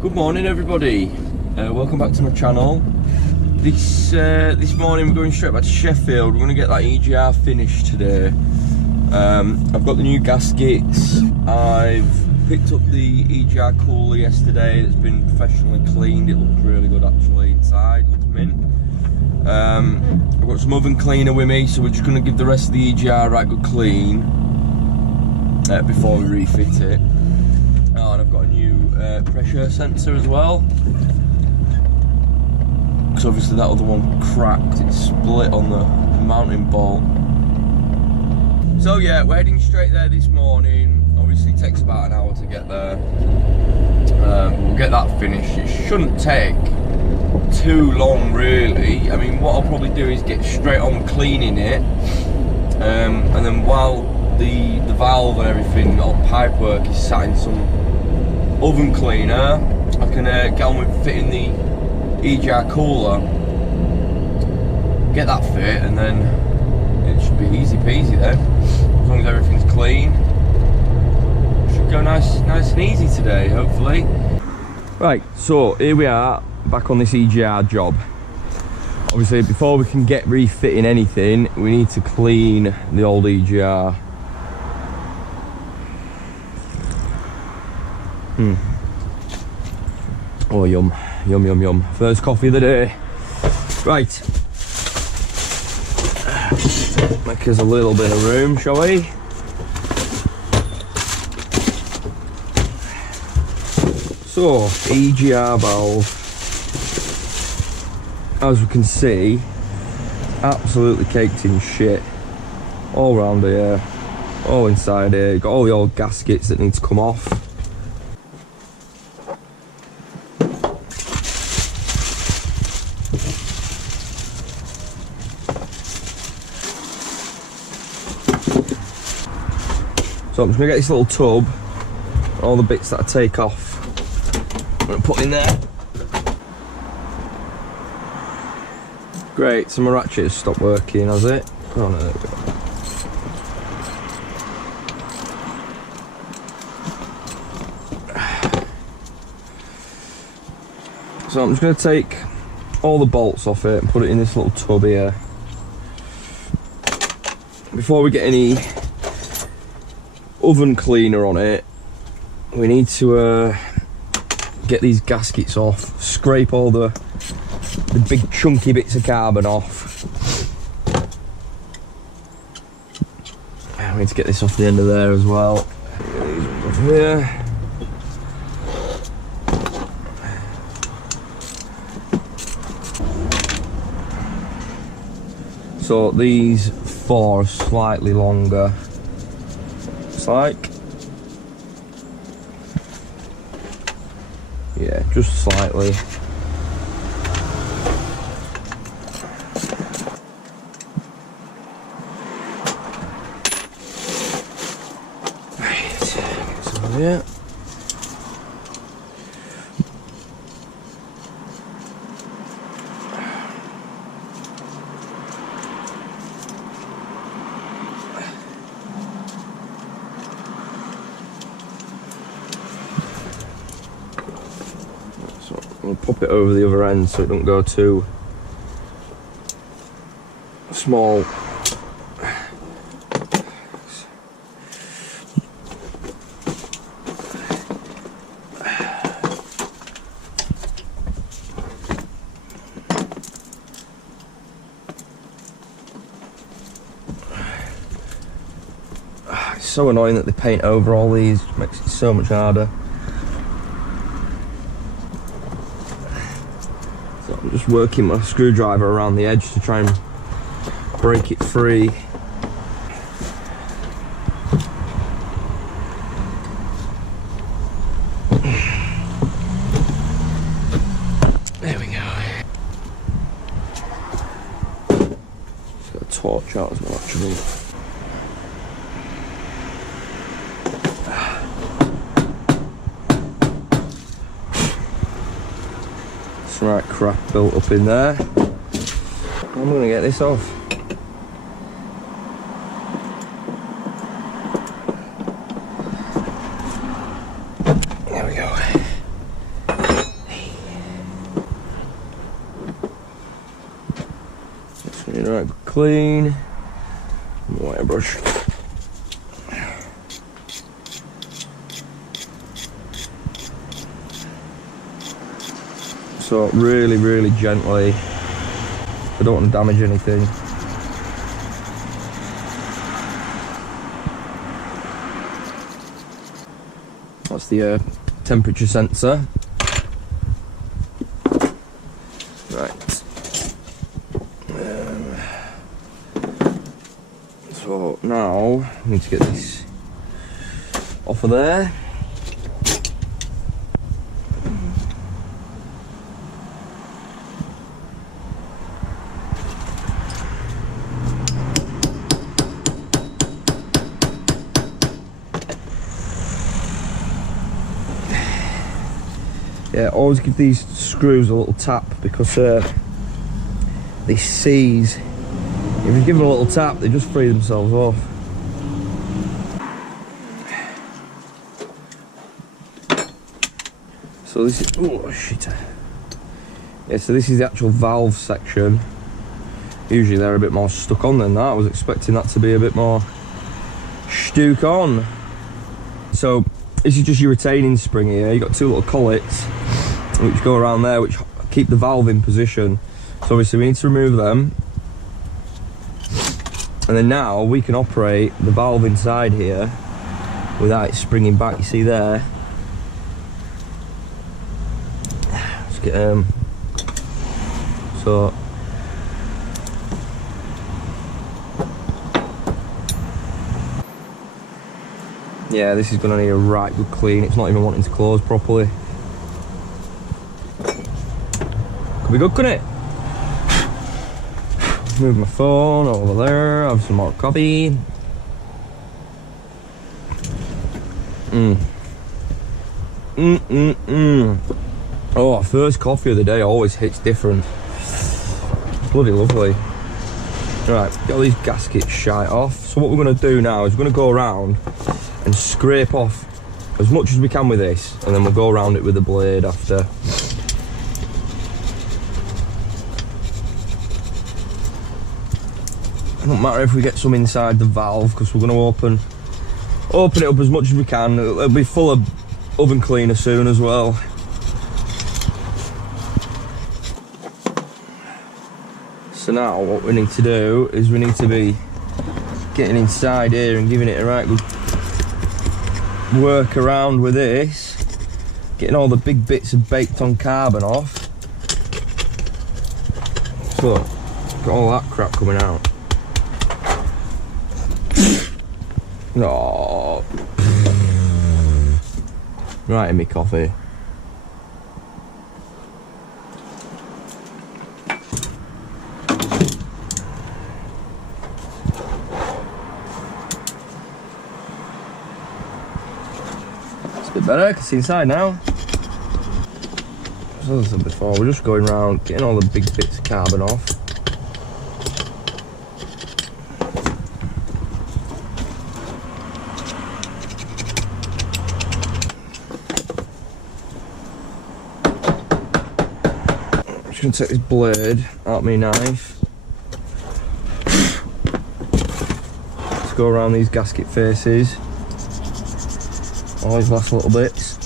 Good morning, everybody. Welcome back to my channel. This morning we're going straight back to Sheffield. We're going to get that EGR finished today. I've got the new gaskets. I've picked up the EGR cooler yesterday. It's been professionally cleaned. It looks really good actually inside. Looks mint. I've got some oven cleaner with me, so we're just going to give the rest of the EGR a right good clean before we refit it. Oh, and I've got a new pressure sensor as well, because obviously that other one cracked. It's split on the mounting bolt. So yeah, we're heading straight there this morning. Obviously it takes about an hour to get there. We'll get that finished. It shouldn't take too long really. I mean, what I'll probably do is get straight on cleaning it, and then while the valve and everything, all pipework is sat in some oven cleaner, I can get on with fitting the EGR cooler, get that fit, and then it should be easy peasy then. As long as everything's clean, it should go nice and easy today, hopefully. Right, so here we are back on this EGR job. Obviously before we can get refitting anything, we need to clean the old EGR. Oh, yum, yum, yum, yum. First coffee of the day. Right. Make us a little bit of room, shall we? So, EGR valve. As we can see, absolutely caked in shit. All around here, all inside here. Got all the old gaskets that need to come off. So I'm just going to get this little tub, all the bits that I take off, I'm going to put in there. Great, so my ratchet has stopped working, has it? Oh no, there we go. So I'm just going to take all the bolts off it and put it in this little tub here. Before we get any oven cleaner on it, we need to get these gaskets off, scrape all the big chunky bits of carbon off. And we need to get this off the end of there as well. Get these ones off here. So these four are slightly longer. Like, yeah, just slightly. Right, get some here. I'll pop it over the other end so it don't go too small. It's so annoying that they paint over all these, it makes it so much harder. I'm just working my screwdriver around the edge to try and break it free. There we go. Just got a torch out as well, actually. Right, crap built up in there. I'm going to get this off. There we go. Right, clean. Wire brush. So really, really gently. I don't want to damage anything. That's the temperature sensor. Right. So now I need to get this off of there. Yeah, always give these screws a little tap because these C's, if you give them a little tap, they just free themselves off. So this is, oh shit. Yeah, so this is the actual valve section. Usually they're a bit more stuck on than that. I was expecting that to be a bit more stuck on. So this is just your retaining spring here. You've got two little collets which go around there which keep the valve in position. So obviously we need to remove them. And then now we can operate the valve inside here without it springing back. You see there? Let's get so yeah, this is going to need a right good clean. It's not even wanting to close properly. Could be good, couldn't it? Move my phone over there, have some more coffee. Oh, first coffee of the day always hits different. Bloody lovely. Right, get all these gaskets shite off. So what we're going to do now is we're going to go around and scrape off as much as we can with this, and then we'll go around it with the blade after. It doesn't matter if we get some inside the valve because we're going to open it up as much as we can. It'll be full of oven cleaner soon as well. So now what we need to do is we need to be getting inside here and giving it a right good work around with this, getting all the big bits of baked on carbon off. So got all that crap coming out. Oh, right in me coffee. It's a bit better, I can see inside now. As I said before, we're just going around getting all the big bits of carbon off. I'm just going to take this blade out of my knife. Let's go around these gasket faces. All these last little bits.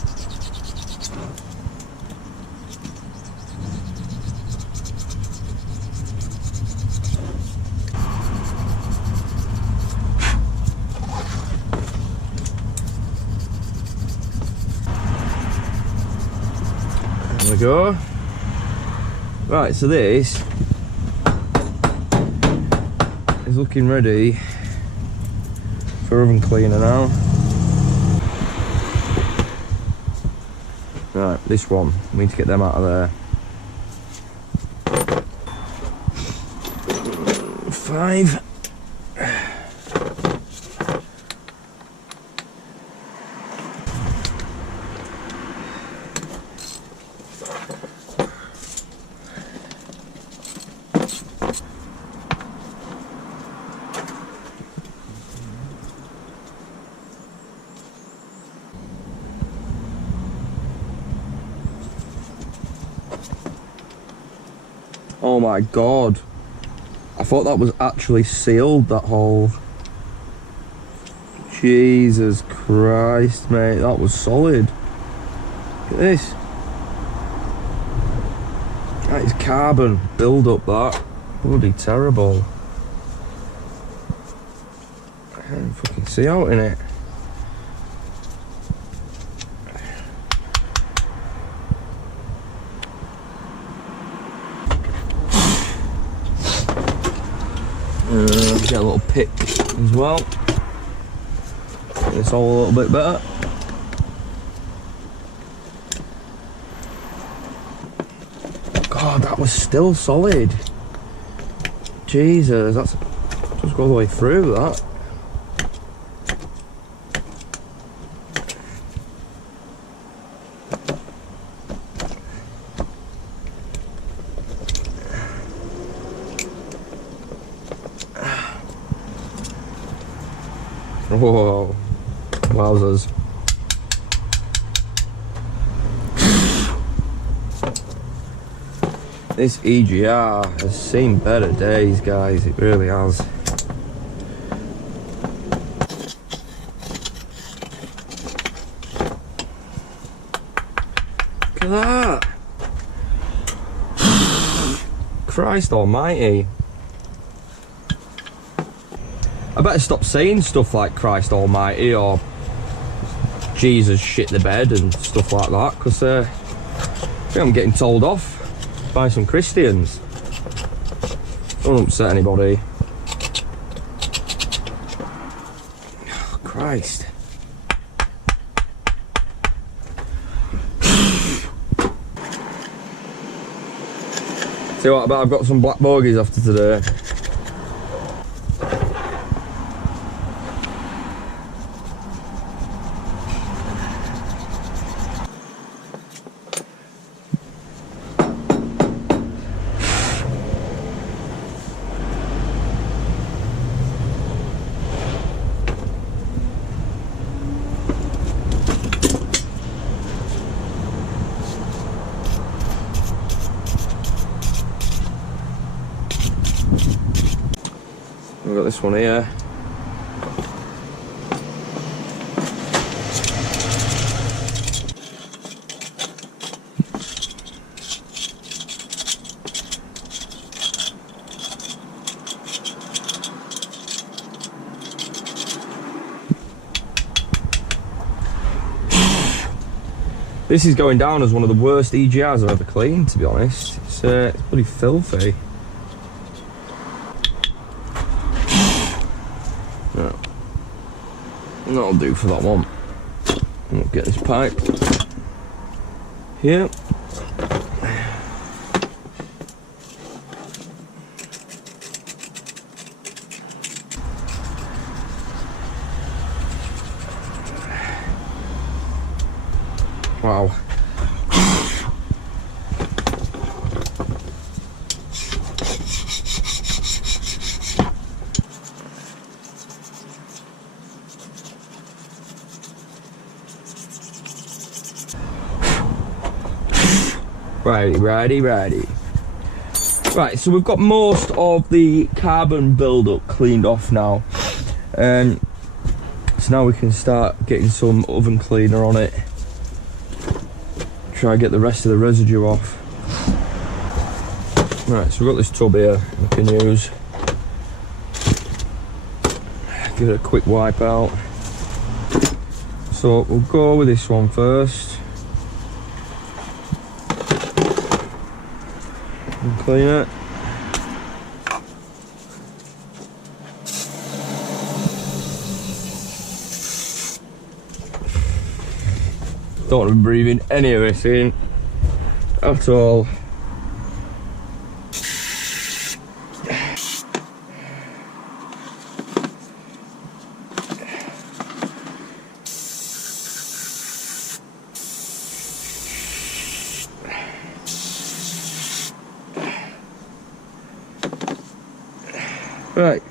There we go. Right, so this is looking ready for oven cleaner now. Right, this one, we need to get them out of there. 5. Oh my god. I thought that was actually sealed, that hole. Jesus Christ, mate, that was solid. Look at this. That is carbon build up, that. Bloody terrible. I can't fucking see out in it. Get a little pick as well. Get this all a little bit better. God, that was still solid. Jesus, that's just go all the way through that. Whoa, wowzers. This EGR has seen better days, guys, it really has. Look at that. Christ almighty. I better stop saying stuff like Christ almighty or Jesus shit the bed and stuff like that, because I think I'm getting told off by some Christians. Don't upset anybody. Oh, Christ. See what, I bet I've got some black bogies after today. We've got this one here. This is going down as one of the worst EGRs I've ever cleaned, to be honest. It's pretty filthy. No. That'll do for that one. We'll get this pipe here. Wow. Righty. Right, so we've got most of the carbon build-up cleaned off now. So now we can start getting some oven cleaner on it. Try and get the rest of the residue off. Right, so we've got this tub here we can use. Give it a quick wipe out. So we'll go with this one first. And clean it. Don't want to be breathing any of this in at all. Right,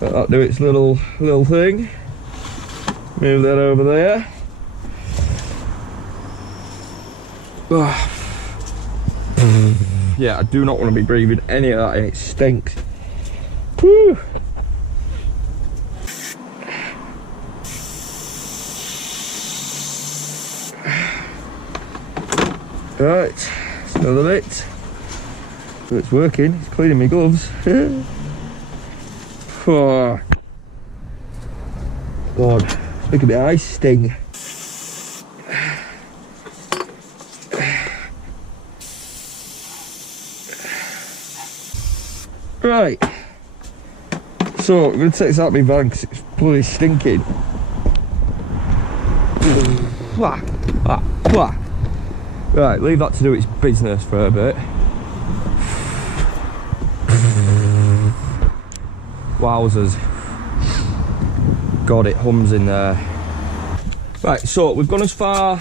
let that do its little thing. Move that over there. yeah, I do not want to be breathing any of that, and it stinks. Whew. Right, another bit. So it's working, it's cleaning my gloves. Oh. God, it's making my eyes sting. Right, so I'm going to take this out of my van because it's bloody stinking. Right, leave that to do its business for a bit. Wowzers. God, it hums in there. Right, so we've gone as far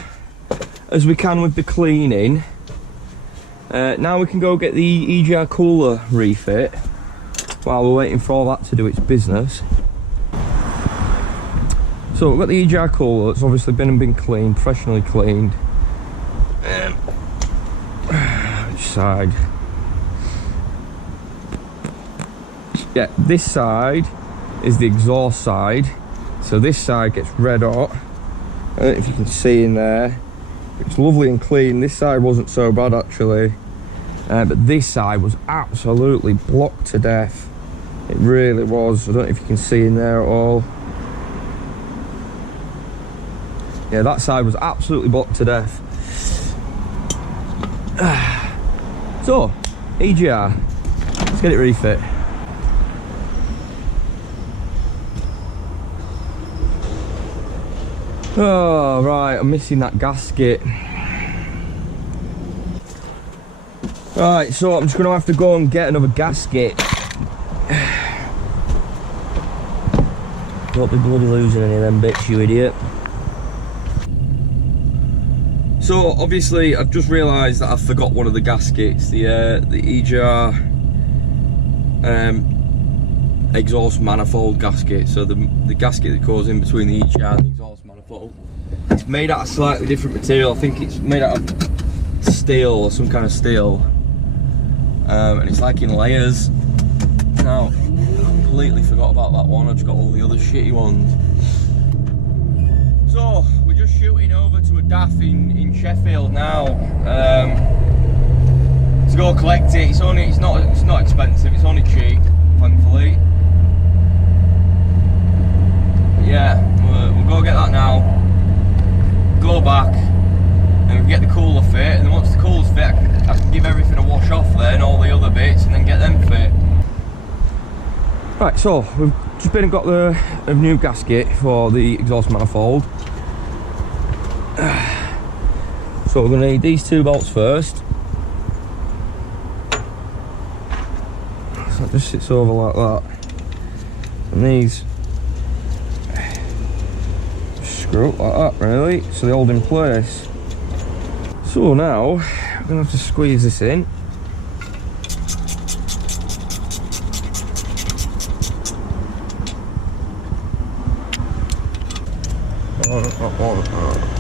as we can with the cleaning. Now we can go get the EGR cooler refit while we're waiting for all that to do its business. So we've got the EGR cooler. It's obviously been cleaned, professionally cleaned. Which side? Yeah, this side is the exhaust side. So this side gets red hot. I don't know if you can see in there. It's lovely and clean. This side wasn't so bad actually. But this side was absolutely blocked to death. It really was. I don't know if you can see in there at all. Yeah, that side was absolutely blocked to death. So, EGR, let's get it refit. Oh, right, I'm missing that gasket. Right, so I'm just going to have to go and get another gasket. Don't be bloody losing any of them bits, you idiot. So obviously I've just realised that I forgot one of the gaskets, the EGR exhaust manifold gasket. So the gasket that goes in between the EGR and the exhaust manifold. It's made out of slightly different material. I think it's made out of steel or some kind of steel. And it's like in layers. Now, I completely forgot about that one. I just got all the other shitty ones. So we're just shooting over to a DAF in Sheffield now to go collect it. It's not expensive. It's only cheap, thankfully. But yeah, we'll go get that now. Go back and we get the cooler fit. And then once the cooler's fit, I can give everything a wash off there and all the other bits, and then get them fit. Right, so we've just been and got a new gasket for the exhaust manifold. So we're going to need these two bolts first. So it just sits over like that. And these screw up like that, really, so they hold in place. So now we're going to have to squeeze this in.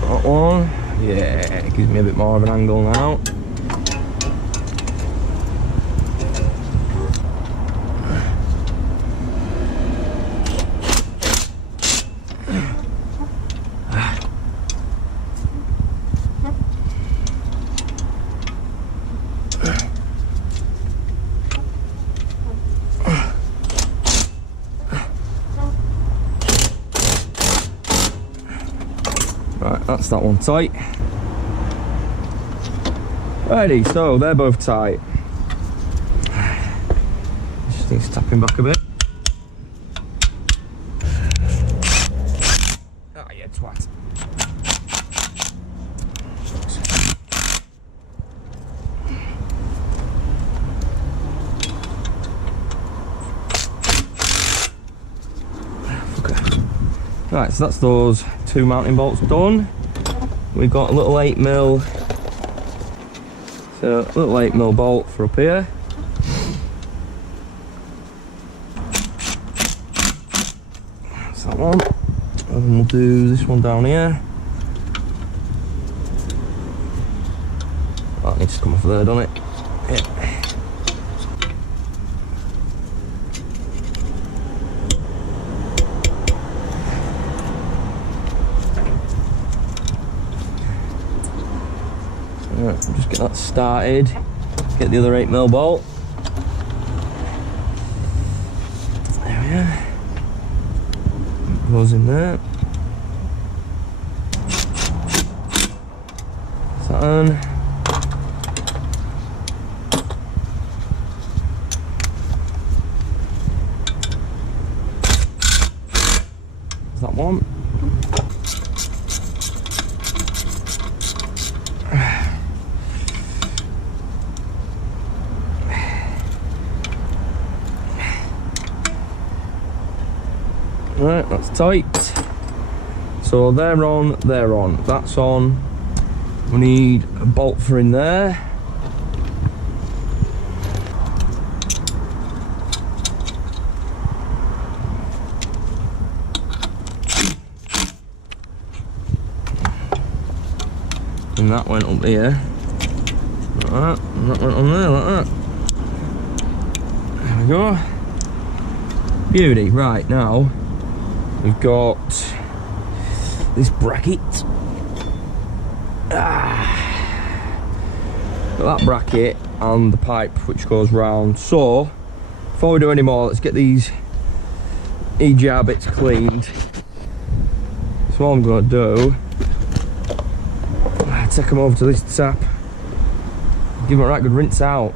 That one. Yeah, it gives me a bit more of an angle now. Right, that's that one tight. Righty, so they're both tight. Just needs tapping back a bit. Ah, yeah, twat. Okay. Right, so that's those two mounting bolts done. We've got a little 8mm, so a little 8mm bolt for up here. That's that one. And we'll do this one down here. That needs to come off there, doesn't it? Right, just get that started. Get the other 8mm bolt. There we are. Goes in there. That on. Is that one? Right, that's tight. So they're on, that's on. We need a bolt for in there. And that went up here. Like that, and that went on there, like that. There we go. Beauty. Right, now we've got this bracket. Got that bracket and the pipe which goes round. So before we do any more, let's get these EGR bits cleaned. So what I'm going to do, take them over to this tap, give them a right good rinse out.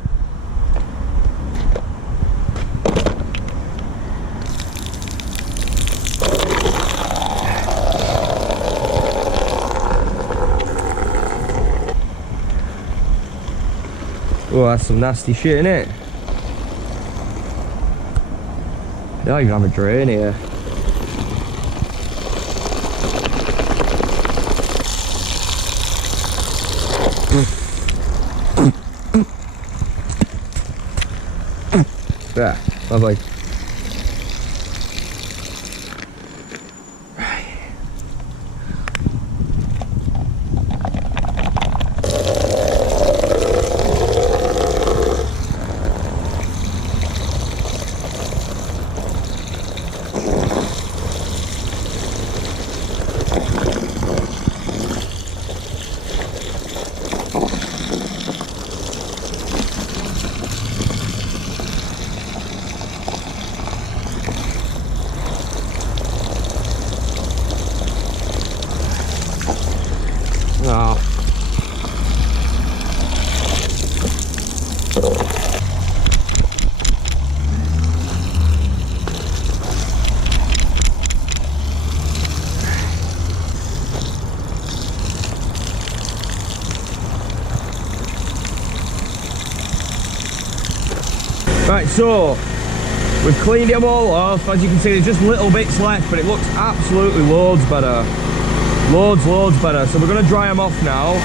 Oh, that's some nasty shit, innit? They don't even have a drain here. Yeah, lovely. Oh. Right, so we've cleaned it all off. As you can see, there's just little bits left, but it looks absolutely loads better. Loads better. So we're going to dry them off now.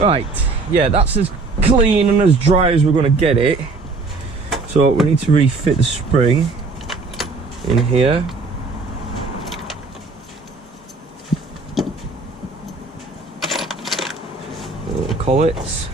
Right, yeah, that's as clean and as dry as we're going to get it. So we need to refit the spring. in here. Little collets.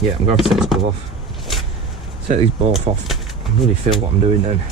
Yeah, I'm going to have to take this glove off. Take these both off. I really feel what I'm doing then.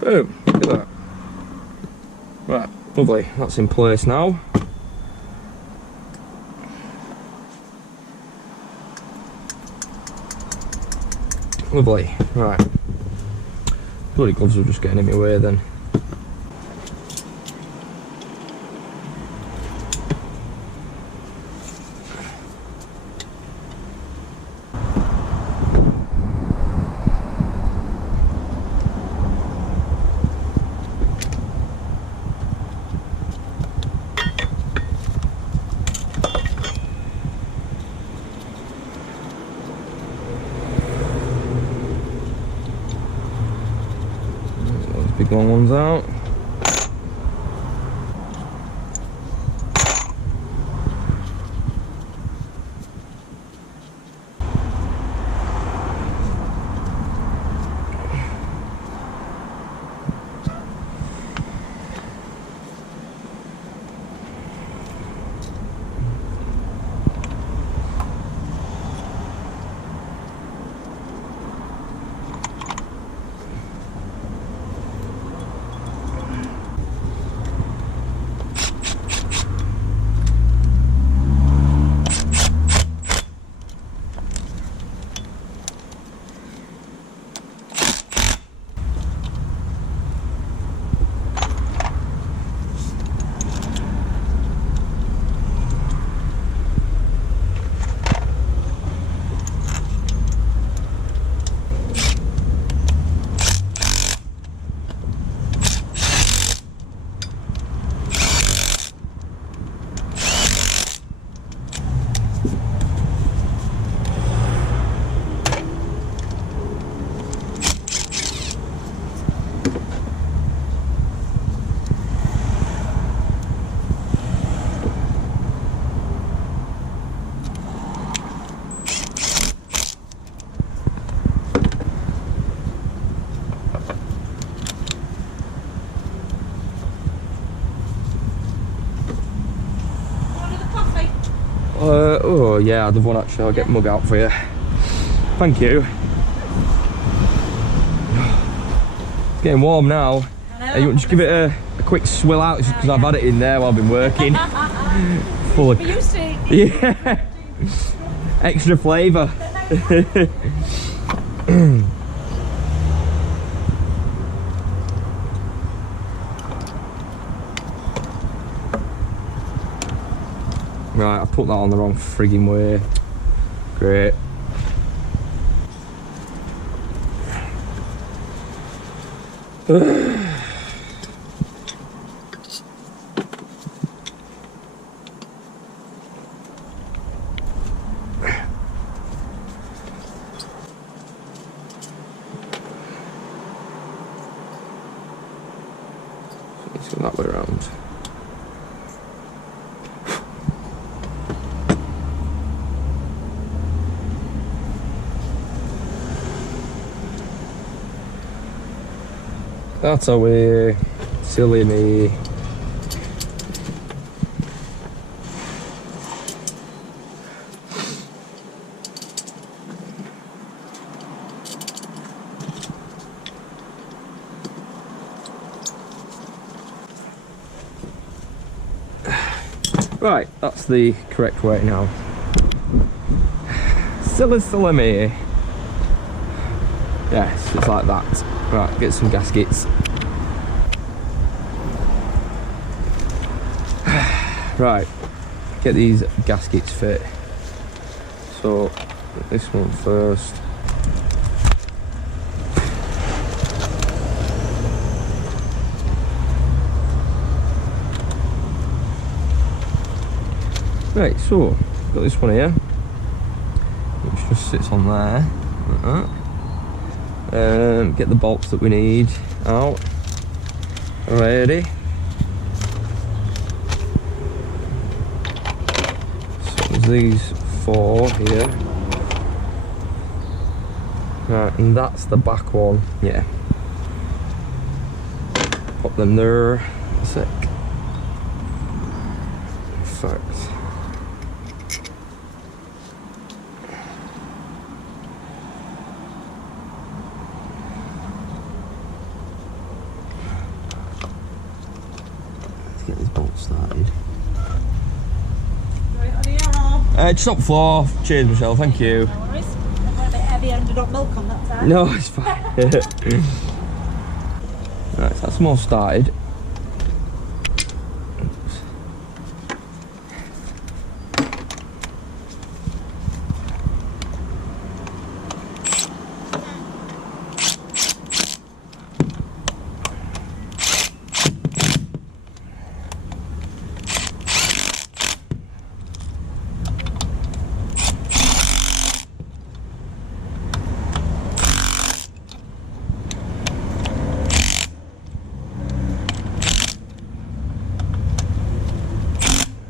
Boom, look at that. Right, lovely, that's in place now. Lovely, right. Bloody gloves are just getting in my way then. Big long ones out. Oh yeah, I'd have one actually. I'll get the mug out for you. Thank you. It's getting warm now. You want to just give it a quick swill out because I've had it in there while I've been working. Full of, yeah, extra flavour. Right, I put that on the wrong frigging way. Great. Let's go that way around. That's away, silly me. Right, that's the correct way now. Silly me. Yes, it's like that. Right, get some gaskets. Right, get these gaskets fit. So this one first. Right, so got this one here, which just sits on there. Get the bolts that we need out. Ready. So there's these 4 here. Right, and that's the back one. Yeah. Pop them there. A sec. Perfect. Get these bolts started. Just up floor. Cheers, Michelle. Thank you. No worries. I'm a bit heavy. I ended up milk on that side. No, it's fine. Right, so that's them all started.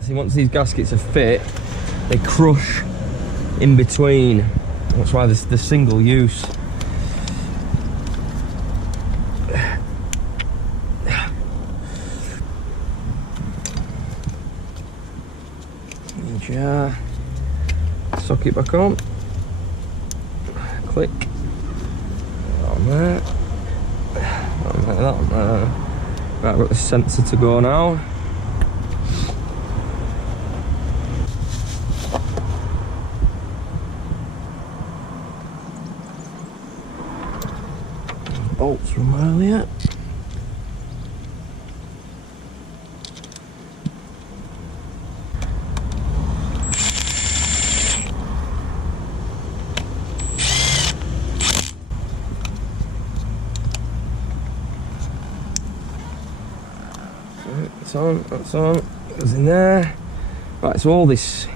See, once these gaskets are fit, they crush in between. That's why this the single use. Jar. Socket back on. Click. That on there. That on there. That on there. Right, I've got the sensor to go now. Bolts from earlier. That's on, goes in there. Right, so all this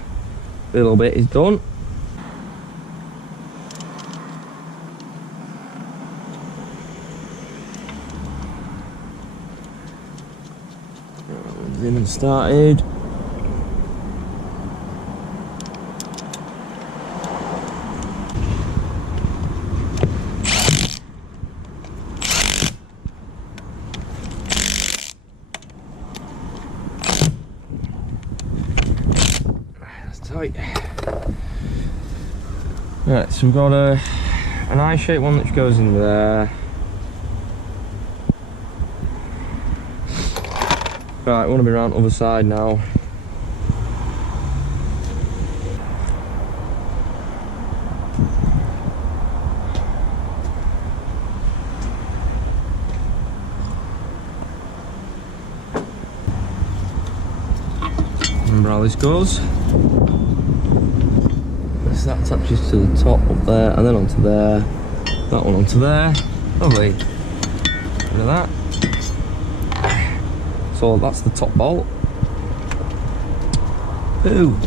little bit is done. In and started. That's tight. Right, so we've got an eye-shaped one which goes in there. Right, I want to be around the other side now. Remember how this goes? So that attaches to the top up there, and then onto there. That one onto there. Lovely. Look at that. So that's the top bolt. Ooh.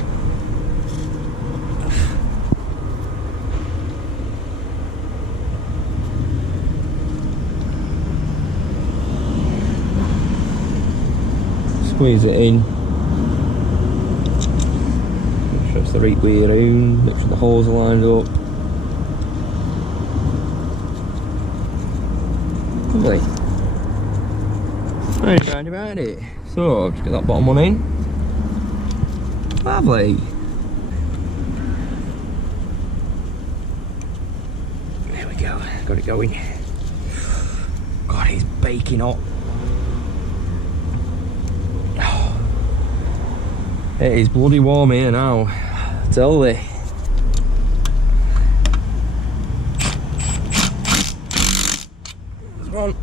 Squeeze it in. Make sure it's the right way around. Make sure the holes are lined up. Lovely. Round about it. So just get that bottom one in. Lovely. There we go. Got it going. God, it's baking hot. It is bloody warm here now. I tell thee. There's one.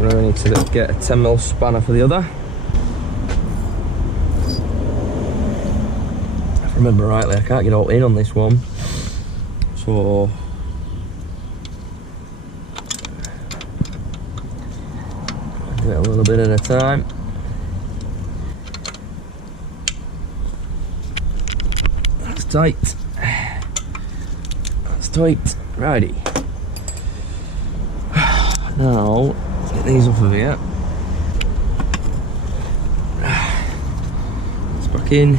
I need to get a 10mm spanner for the other. remember rightly, I can't get all in on this one. So do it a little bit at a time. That's tight. That's tight. Righty. Now, let's get these off of here. It's back in.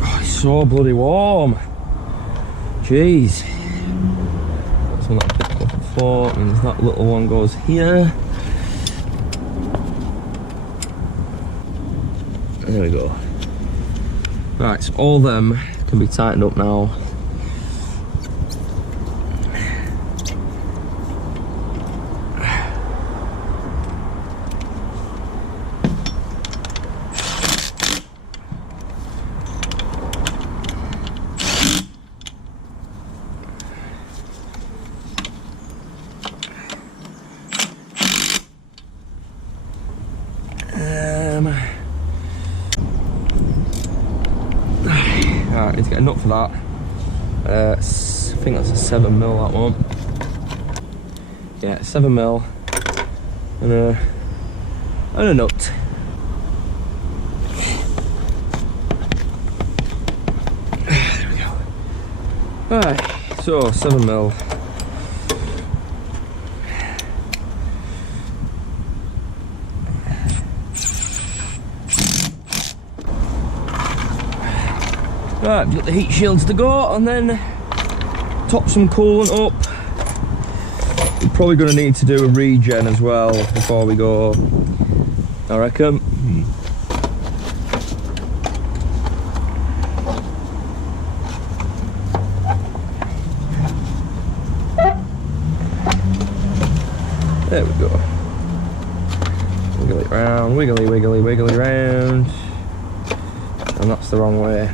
Oh, it's so bloody warm. Jeez. That's one that I picked up before, and that little one goes here. There we go. Right, so all them can be tightened up now. Right, need to get a nut for that. I think that's a 7mm, that one. Yeah, 7mm. And a nut. There we go. Right, so 7mm. Right, got the heat shields to go, and then top some coolant up. We're probably going to need to do a regen as well before we go, I reckon. There we go. Wiggle it round, wiggly, wiggly, wiggly round. And that's the wrong way.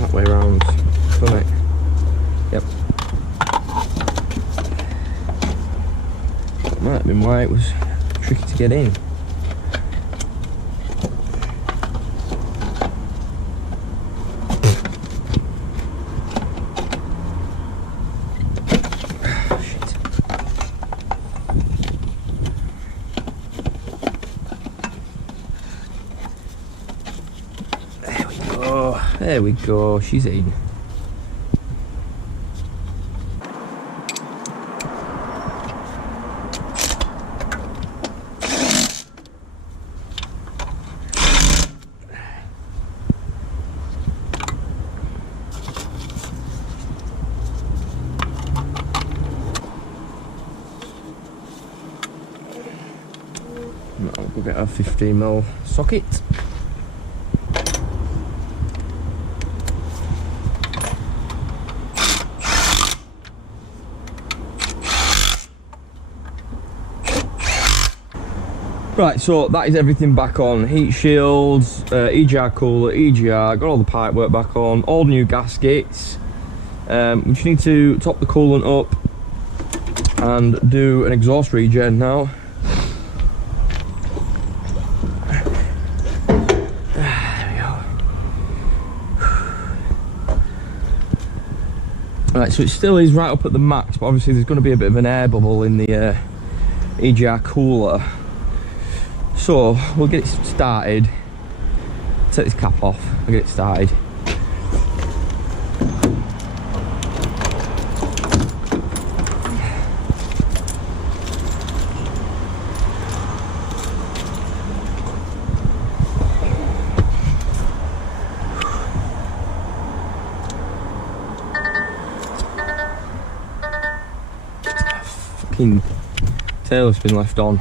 That way round, isn't it? Yep. Might have been why it was tricky to get in. There we go, she's in. I'll go get a 15mm socket. Right, so that is everything back on. Heat shields, EGR cooler, EGR, got all the pipe work back on, all new gaskets. We just need to top the coolant up and do an exhaust regen now. There we go. Right, so it still is right up at the max, but obviously there's going to be a bit of an air bubble in the EGR cooler. So we'll get it started. Take this cap off, we'll get it started. Fucking tail's been left on.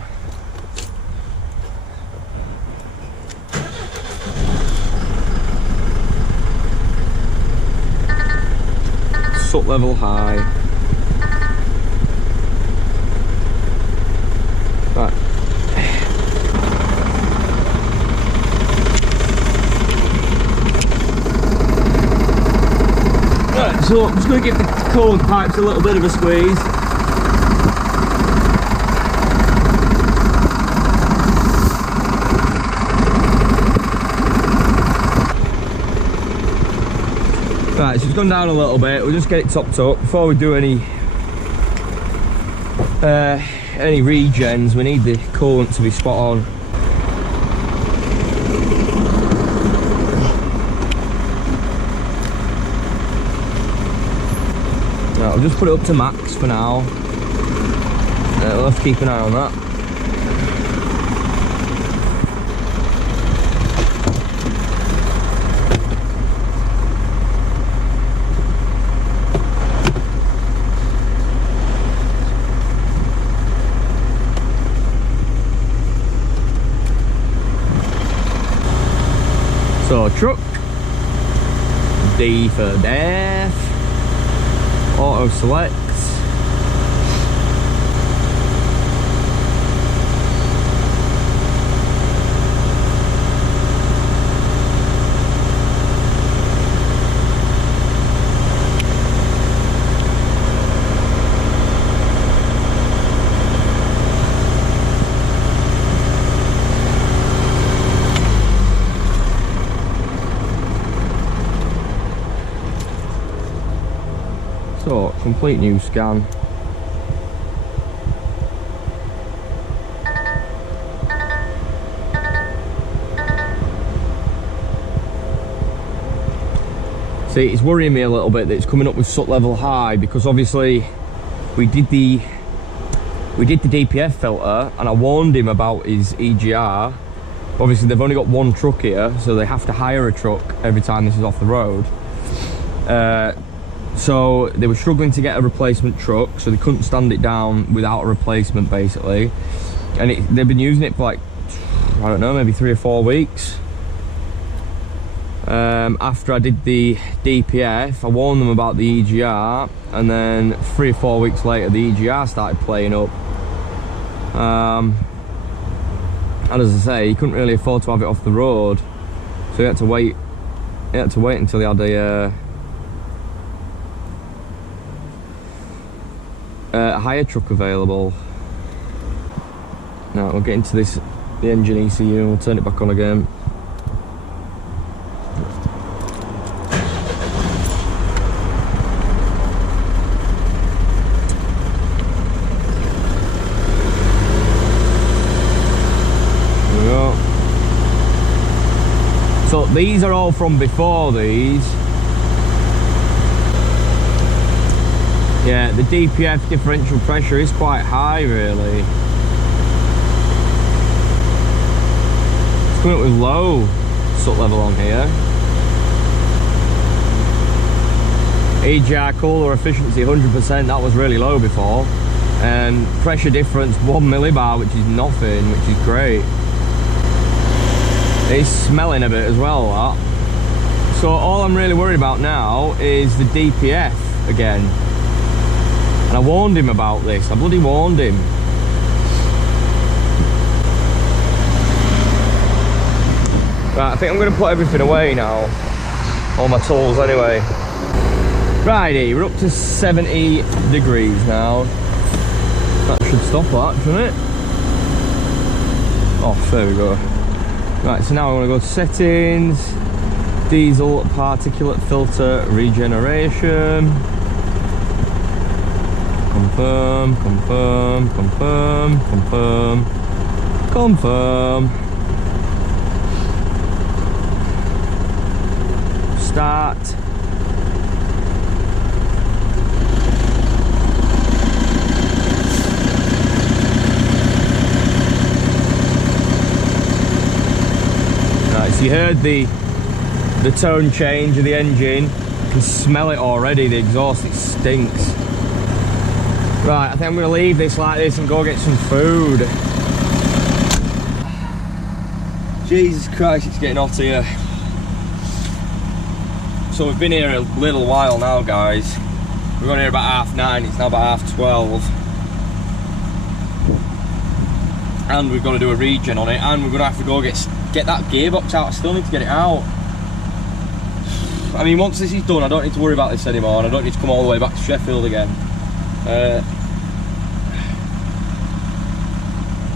Up level high. Right. Right, So I'm just going to give the coolant pipes a little bit of a squeeze. Right, so it's gone down a little bit. We'll just get it topped up before we do any regens. We need the coolant to be spot on. I'll just put it up to max for now. We'll have to keep an eye on that. So truck, D for death. Auto select. So, complete new scan. See, it's worrying me a little bit that it's coming up with soot level high, because obviously we did the DPF filter and I warned him about his EGR. Obviously they've only got one truck here, so they have to hire a truck every time this is off the road. So they were struggling to get a replacement truck, so they couldn't stand it down without a replacement basically. And they've been using it for like, I don't know, maybe 3 or 4 weeks. After I did the DPF, I warned them about the EGR, and then 3 or 4 weeks later the EGR started playing up. And as I say, he couldn't really afford to have it off the road, so he had to wait until he had a hire truck available. Now we'll get into the engine ECU and we'll turn it back on again. There we go. So these are all from before these. Yeah, the DPF differential pressure is quite high really. It's coming up with low soot level on here. EGR cooler efficiency 100%, that was really low before. And pressure difference 1 millibar, which is nothing, which is great. It's smelling a bit as well, that. So all I'm really worried about now is the DPF again. And I warned him about this, I bloody warned him. Right, I think I'm going to put everything away now. All my tools anyway. Righty, we're up to 70 degrees now. That should stop that, shouldn't it? Oh, there we go. Right, so now I want to go to settings. Diesel particulate filter regeneration. Confirm, confirm, confirm, confirm, confirm. Start. Right, so you heard the tone change of the engine. You can smell it already, the exhaust, it stinks. Right, I think I'm going to leave this like this and go get some food. Jesus Christ, it's getting hot here. So we've been here a little while now, guys. We got here about 9:30, it's now about 12:30. And we've got to do a regen on it, and we're going to have to go get that gearbox out. I still need to get it out. I mean, once this is done, I don't need to worry about this anymore, and I don't need to come all the way back to Sheffield again.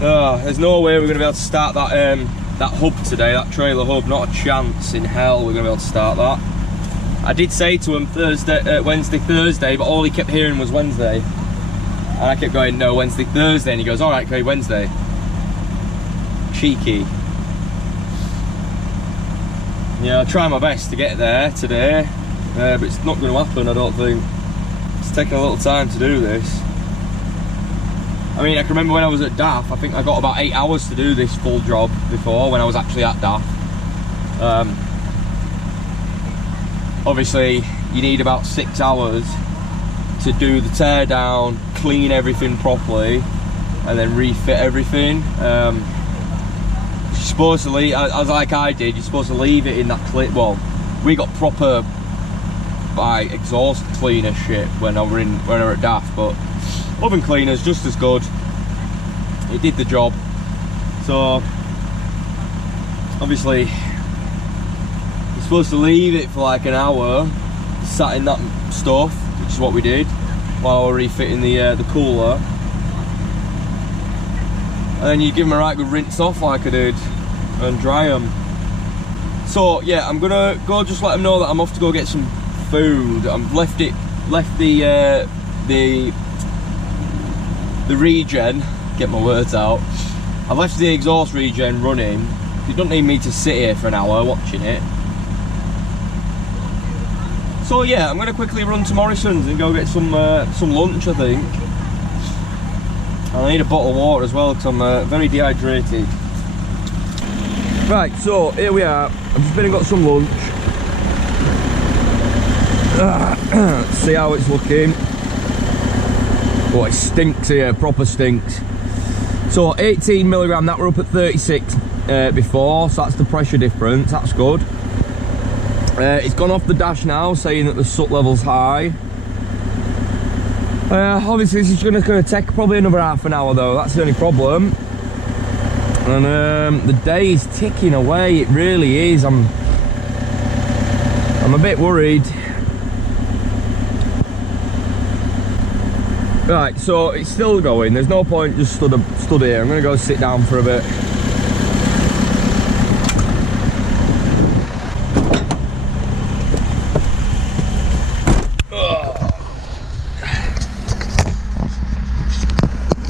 There's no way we're going to be able to start that that hub today, that trailer hub. Not a chance in hell we're going to be able to start that. I did say to him Wednesday, Thursday, but all he kept hearing was Wednesday. And I kept going, no, Wednesday, Thursday, and he goes, alright, okay, Wednesday. Cheeky. Yeah, I'll try my best to get there today, but it's not going to happen, I don't think. It's taking a little time to do this. I mean, I can remember when I was at DAF, I think I got about 8 hours to do this full job before, when I was actually at DAF. Obviously, you need about 6 hours to do the tear down, clean everything properly, and then refit everything. You're supposed to leave, as like I did, you're supposed to leave it in that clip. Well, we got proper exhaust cleaner shit when I were at DAF, but oven cleaner's just as good. It did the job. So obviously you're supposed to leave it for like an hour sat in that stuff, which is what we did while we were refitting the cooler, and then you give them a right good rinse off like I did and dry them. So yeah, I'm gonna go just let them know that I'm off to go get some food. I've left the regen, get my words out. I've left the exhaust regen running. You don't need me to sit here for an hour watching it. So yeah, I'm gonna quickly run to Morrison's and go get some lunch, I think. I need a bottle of water as well because I'm very dehydrated. Right, so here we are. I've just been and got some lunch. Let's see how it's looking. Oh, it stinks here, proper stinks. So 18 milligram, that we're up at 36 before, so that's the pressure difference, that's good. It's gone off the dash now, saying that the soot level's high. Obviously this is going to take probably another half an hour though, that's the only problem. And the day is ticking away, it really is. I'm a bit worried. Right, so it's still going, there's no point just stood here. I'm going to go sit down for a bit.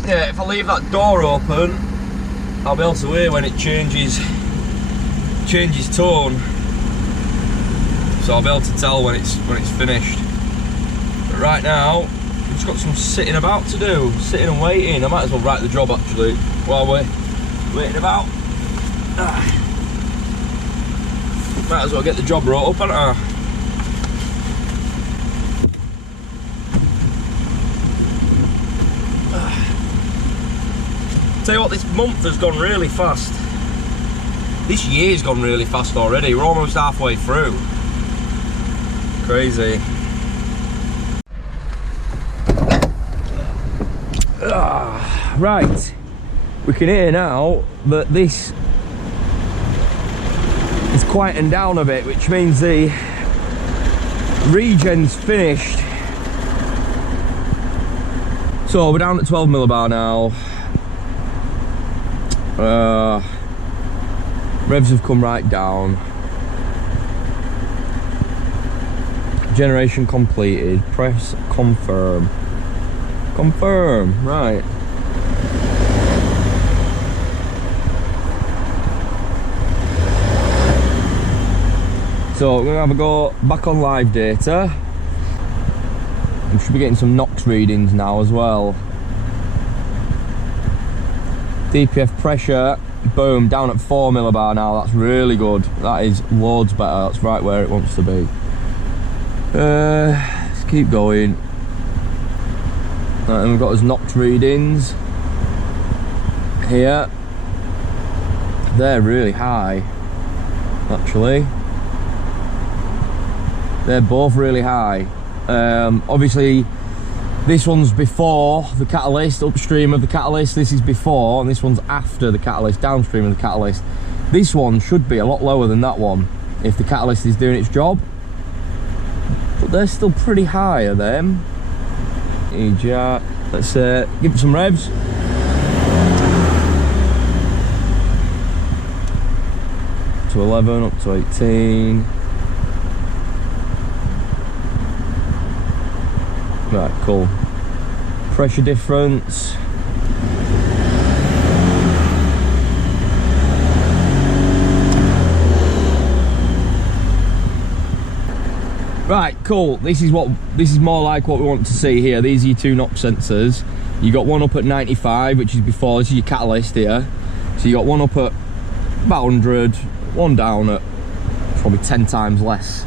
Yeah, if I leave that door open, I'll be able to hear when it changes tone. So I'll be able to tell when it's finished. But right now, just got some sitting about to do, sitting and waiting. I might as well write the job actually while we're waiting about. Might as well get the job wrote up, haven't I? Tell you what, this month has gone really fast. This year's gone really fast already. We're almost halfway through. Crazy. Right, we can hear now that this is quieting down a bit, which means the regen's finished. So we're down at 12 millibar now. Revs have come right down. Generation completed. Press confirm. Confirm, right. So we're gonna have a go back on live data. We should be getting some NOx readings now as well. DPF pressure, boom, down at 4 millibar now. That's really good. That is loads better. That's right where it wants to be. Let's keep going. Right, and we've got his NOx readings here. They're really high, actually. They're both really high. Obviously, this one's before the catalyst, upstream of the catalyst. This is before, and this one's after the catalyst, downstream of the catalyst. This one should be a lot lower than that one if the catalyst is doing its job. but they're still pretty high, are them? EGR, let's give it some revs. To 11, up to 18. Right, cool. Pressure difference. Right, cool. This is more like what we want to see here. These are your two knock sensors. You got one up at 95, which is before. This is your catalyst here. So you got one up at about 100, one down at probably 10 times less,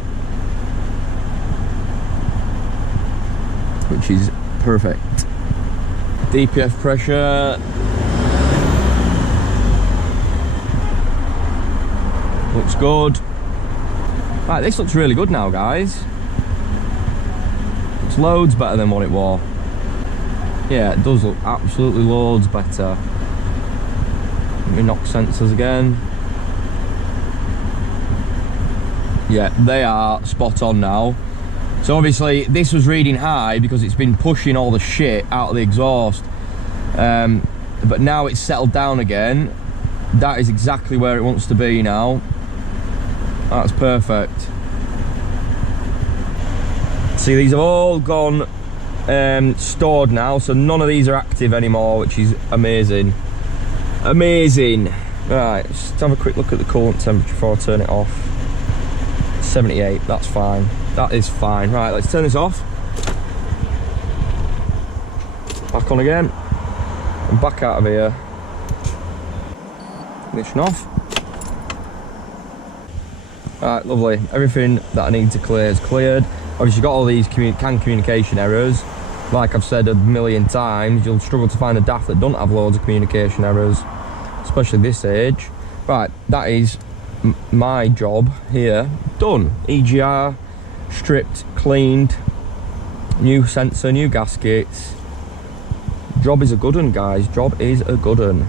which is perfect. DPF pressure. Looks good. Right, this looks really good now, guys. It's loads better than what it was. Yeah, it does look absolutely loads better. Let me knock sensors again. Yeah, they are spot on now. So obviously this was reading high because it's been pushing all the shit out of the exhaust. But now it's settled down again. That is exactly where it wants to be now. That's perfect. See, these have all gone stored now, so none of these are active anymore, which is amazing. Amazing. Right, let's have a quick look at the coolant temperature before I turn it off. 78, that's fine. That is fine. Right, let's turn this off. Back on again. And back out of here. Ignition off. Right, lovely. Everything that I need to clear is cleared. Obviously, got all these CAN communication errors. Like I've said a million times, you'll struggle to find a DAF that don't have loads of communication errors, especially this age. Right, that is my job here done. EGR stripped, cleaned, new sensor, new gaskets. Job is a good one, guys. Job is a good one.